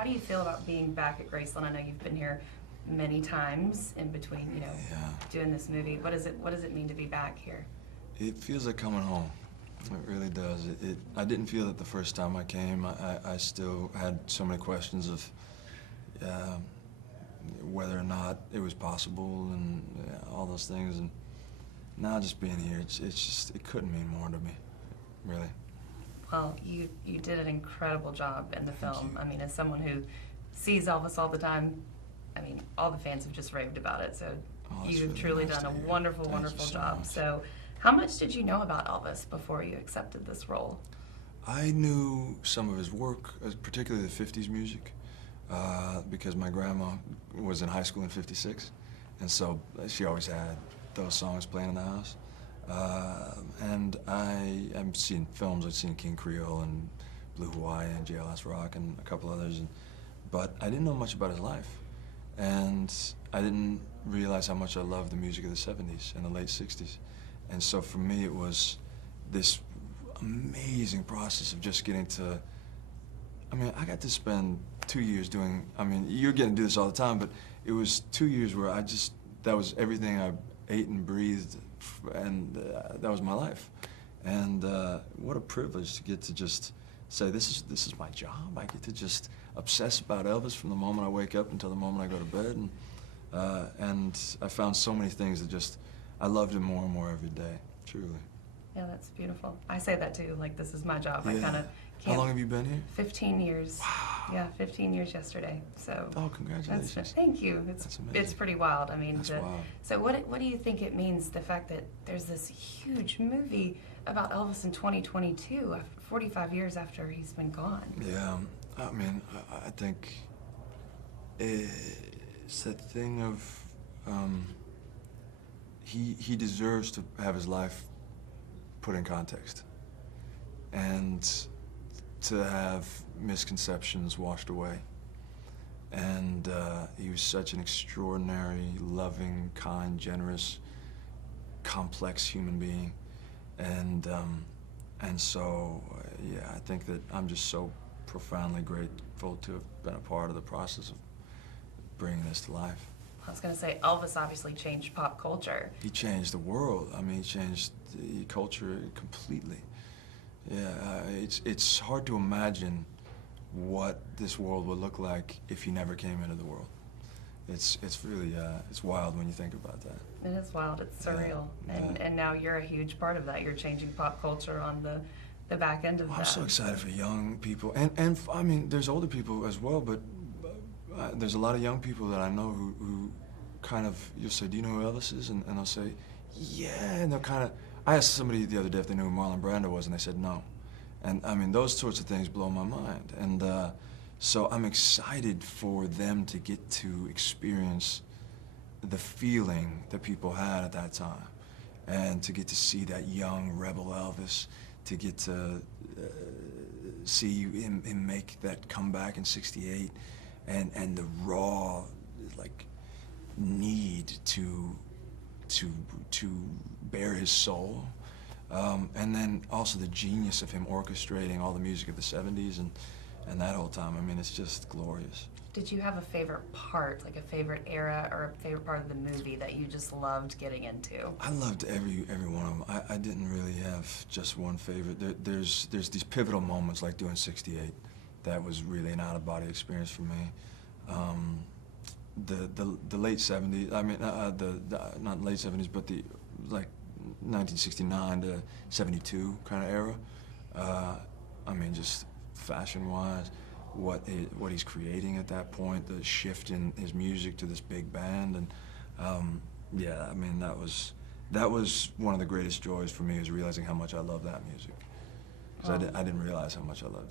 how do you feel about being back at Graceland? I know you've been here many times in between, doing this movie. What does it mean to be back here? It feels like coming home. It really does. I didn't feel it the first time I came. I still had so many questions of whether or not it was possible and all those things. And now just being here, it couldn't mean more to me, really. Well, you did an incredible job in the film. Thank you. I mean, as someone who sees Elvis all the time, I mean, all the fans have just raved about it. So you've really truly nice done a to hear. wonderful, Thank you wonderful so job. much. So how much did you know about Elvis before you accepted this role? I knew some of his work, particularly the 50s music, because my grandma was in high school in '56, and so she always had those songs playing in the house. And I've seen films. I've seen King Creole and Blue Hawaii and JLS Rock and a couple others, but I didn't know much about his life. And I didn't realize how much I loved the music of the '70s and the late '60s. And so for me, it was this amazing process of just getting to, I mean, I got to spend 2 years doing, I mean, you're getting to do this all the time, but it was 2 years where that was everything I ate and breathed, and that was my life. And what a privilege to get to just say, this is my job. I get to just obsess about Elvis from the moment I wake up until the moment I go to bed. And I found so many things that I loved him more and more every day, truly. Yeah, that's beautiful. I say that too, like, this is my job. Yeah. I kind of can't. How long have you been here? 15 years. Wow. Yeah, 15 years yesterday. So. Oh, congratulations. Thank you. That's amazing. It's pretty wild. I mean, That's wild. So what do you think it means, the fact that there's this huge movie about Elvis in 2022, 45 years after he's been gone? Yeah, I mean, I think it's that thing of he deserves to have his life put in context and to have misconceptions washed away. And he was such an extraordinary, loving, kind, generous, complex human being. And so, yeah, I think that I'm just so profoundly grateful to have been a part of the process of bringing this to life. I was going to say, Elvis obviously changed pop culture. He changed the world. I mean, he changed the culture completely. Yeah, it's hard to imagine what this world would look like if he never came into the world. It's really, it's wild when you think about that. It is wild. It's surreal. Yeah, and now you're a huge part of that. You're changing pop culture on the back end of that. I'm so excited for young people. And I mean, there's older people as well, but there's a lot of young people that I know who kind of, you'll say, do you know who Elvis is? And they'll say, yeah, and they'll kind of, I asked somebody the other day if they knew who Marlon Brando was, and they said no. And I mean, those sorts of things blow my mind. And so I'm excited for them to get to experience the feeling that people had at that time, and to get to see that young rebel Elvis, to get to see him make that comeback in '68, and the raw, like, need to bare his soul, and then also the genius of him orchestrating all the music of the '70s and that whole time. I mean, it's just glorious. Did you have a favorite part, like a favorite era or a favorite part of the movie that you just loved getting into? I loved every one of them. I didn't really have just one favorite. There's these pivotal moments, like doing '68. That was really an out-of-body experience for me. The late '70s. I mean, not late '70s, but the like 1969 to '72 kind of era. I mean, just fashion-wise, what he's creating at that point, the shift in his music to this big band, and yeah, I mean, that was one of the greatest joys for me, is realizing how much I love that music, because I didn't realize how much I loved it.